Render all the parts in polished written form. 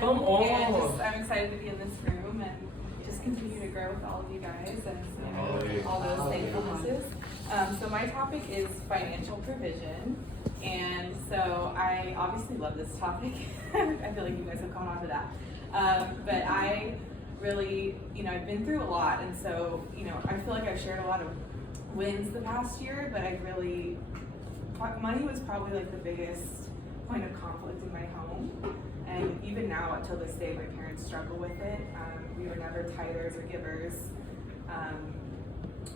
Come on. And I'm excited to be in this room and just continue to grow with all of you guys and all those thankfulnesses. So my topic is financial provision. And so I obviously love this topic. I feel like you guys have gone on to that. But I really, I've been through a lot. And so, I feel like I've shared a lot of wins the past year, but money was probably like the biggest point of conflict in my home. And even now, until this day, my parents struggle with it. We were never tithers or givers.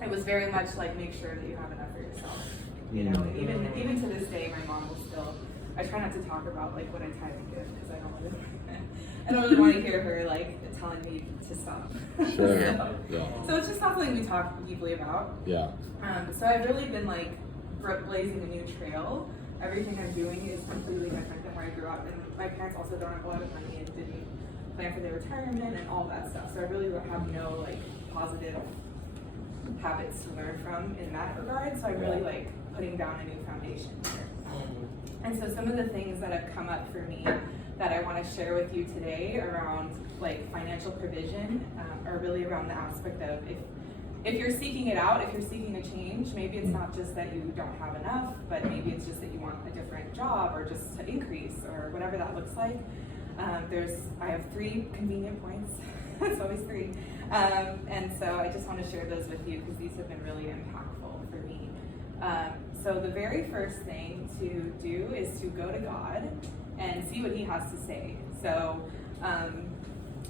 It was very much like, make sure that you have enough for yourself. Even to this day, my mom will still, I try not to talk about like what I tithe and give because I don't really want to hear her like telling me to stop. Sure. So it's just not something we talk deeply about. Yeah. So I've really been like blazing a new trail. Everything I'm doing is completely different than where I grew up, and my parents also don't have a lot of money and didn't plan for their retirement and all that stuff. So I really have no like positive habits to learn from in that regard. So I'm really like putting down a new foundation here. And so some of the things that have come up for me that I want to share with you today around like financial provision are really around the aspect of if you're seeking it out, if you're seeking a change, maybe it's not just that you don't have enough, but maybe it's just that you want a different job or just to increase or whatever that looks like. I have 3 convenient points. It's always 3. And so I just want to share those with you because these have been really impactful for me. So the very first thing to do is to go to God and see what He has to say. So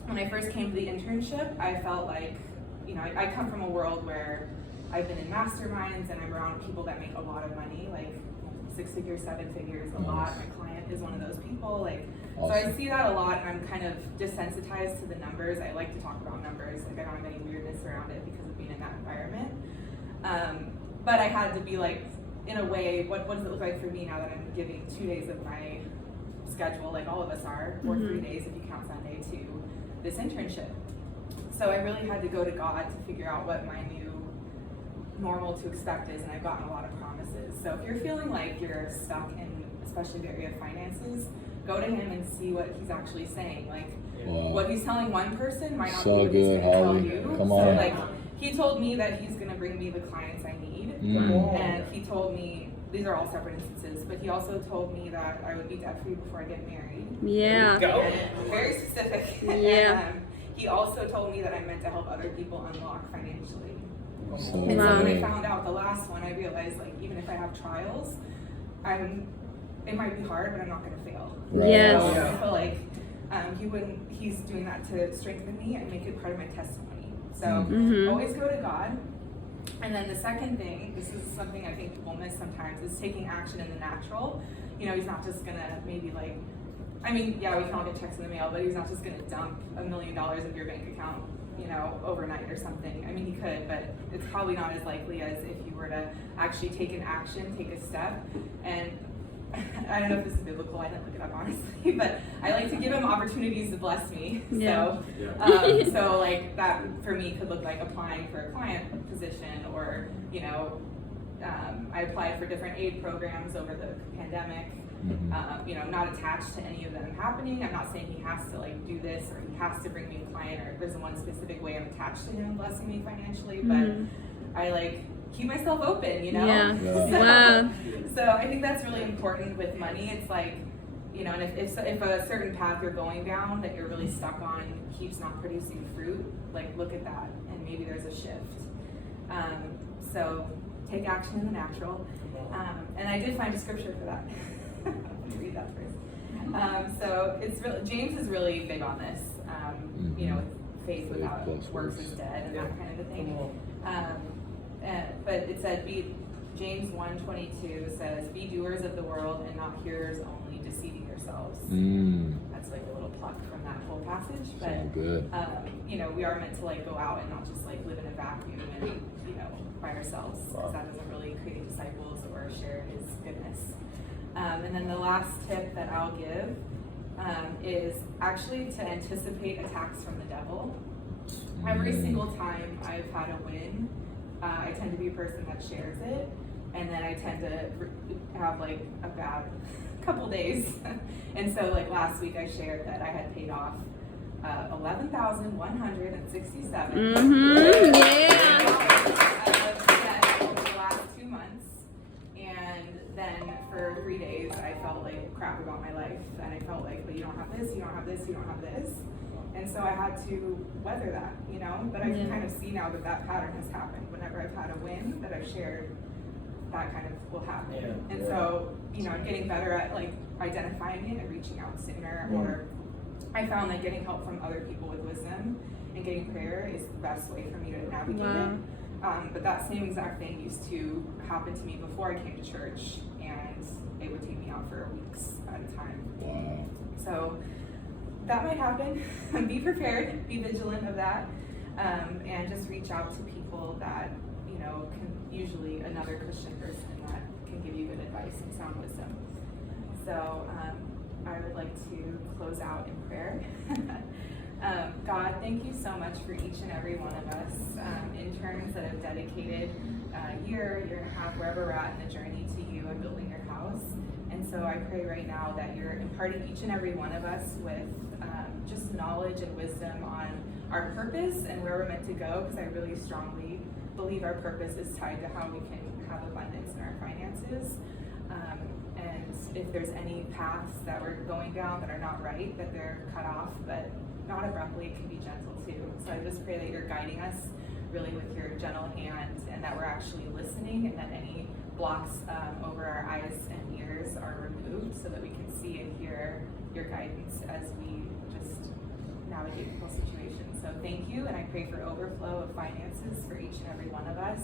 when I first came to the internship, I felt like, I come from a world where I've been in masterminds and I'm around people that make a lot of money, like 6 figures, 7 figures, a lot. My client is one of those people. So I see that a lot, and I'm kind of desensitized to the numbers. I like to talk about numbers. I don't have any weirdness around it because of being in that environment. But I had to be like, in a way, what does it look like for me now that I'm giving 2 days of my schedule, like all of us are, or 3 days if you count Sunday, to this internship. So I really had to go to God to figure out what my new normal to expect is, and I've gotten a lot of promises. So if you're feeling like you're stuck in, especially the area of finances, go to Him and see what He's actually saying. What He's telling one person might not be what He's going to tell you. Come on. So He told me that He's going to bring me the clients I need, and He told me, these are all separate instances, but He also told me that I would be debt-free before I get married. Yeah. Very specific. Yeah. And, He also told me that I'm meant to help other people unlock financially. So And so when I found out the last one, I realized even if I have trials, it might be hard, but I'm not going to fail. Right. Yes. So I feel like He's doing that to strengthen me and make it part of my testimony. So always go to God. And then the second thing, this is something I think people miss sometimes, is taking action in the natural. He's not just going to maybe we can all get checks in the mail, but He's not just going to dump $1 million into your bank account, overnight or something. He could, but it's probably not as likely as if you were to actually take an action, take a step. And I don't know if this is biblical, I didn't look it up honestly, but I like to give Him opportunities to bless me. Yeah. So that for me could look like applying for a client position, or, I applied for different aid programs over the pandemic. Not attached to any of them happening. I'm not saying He has to do this, or He has to bring me a client, or there's one specific way I'm attached to Him blessing me financially, but I keep myself open, Yeah. So I think that's really important with money. It's and if a certain path you're going down that you're really stuck on keeps not producing fruit, look at that, and maybe there's a shift. So take action in the natural. And I did find a scripture for that. Let me read that first. So it's James is really big on this. With faith without works is dead, and that kind of a thing. But it said, James 1:22 says, "Be doers of the world and not hearers only, deceiving yourselves." That's a little pluck from that whole passage. But good. We are meant to go out and not just live in a vacuum and by ourselves, because that doesn't really create disciples or share His goodness. And then the last tip that I'll give is actually to anticipate attacks from the devil. Every single time I've had a win, I tend to be a person that shares it, and then I tend to have a bad couple days. And so like last week I shared that I had paid off $11,167 debt over the last 2 months. And then for 3 days I felt like crap about my life, and I felt like, but you don't have this, you don't have this, you don't have this. And so I had to weather that, you know, but I can kind of see now that that pattern has happened. Whenever I've had a win that I've shared, that kind of will happen. And so, you know, I'm getting better at like identifying it and reaching out sooner. Or I found that getting help from other people with wisdom and getting prayer is the best way for me to navigate it. But that same exact thing used to happen to me before I came to church, and it would take me out for weeks at a time. So that might happen. Be prepared, be vigilant of that, and just reach out to people that, you know, can, usually another Christian person that can give you good advice and sound wisdom. So I would like to close out in prayer. God, thank you so much for each and every one of us, interns that have dedicated a year and a half, wherever we're at in the journey to you and building your house. And so I pray right now that you're imparting each and every one of us with just knowledge and wisdom on our purpose and where we're meant to go, because I really strongly believe our purpose is tied to how we can have abundance in our finances. And if there's any paths that we're going down that are not right, that they're cut off, but not abruptly, it can be gentle too. So I just pray that you're guiding us really with your gentle hand, and that we're actually listening, and that any blocks over our eyes and ears are removed so that we can see and hear your guidance as we just navigate people situations. So thank you, and I pray for overflow of finances for each and every one of us.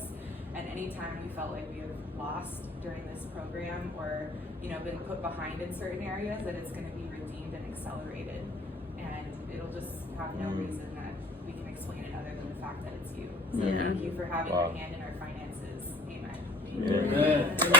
And anytime we felt like we have lost during this program, or, you know, been put behind in certain areas, that it's going to be redeemed and accelerated, and it'll just have no reason that we can explain it other than the fact that it's you. So thank you for having your hand in our finances. Amen. Amen.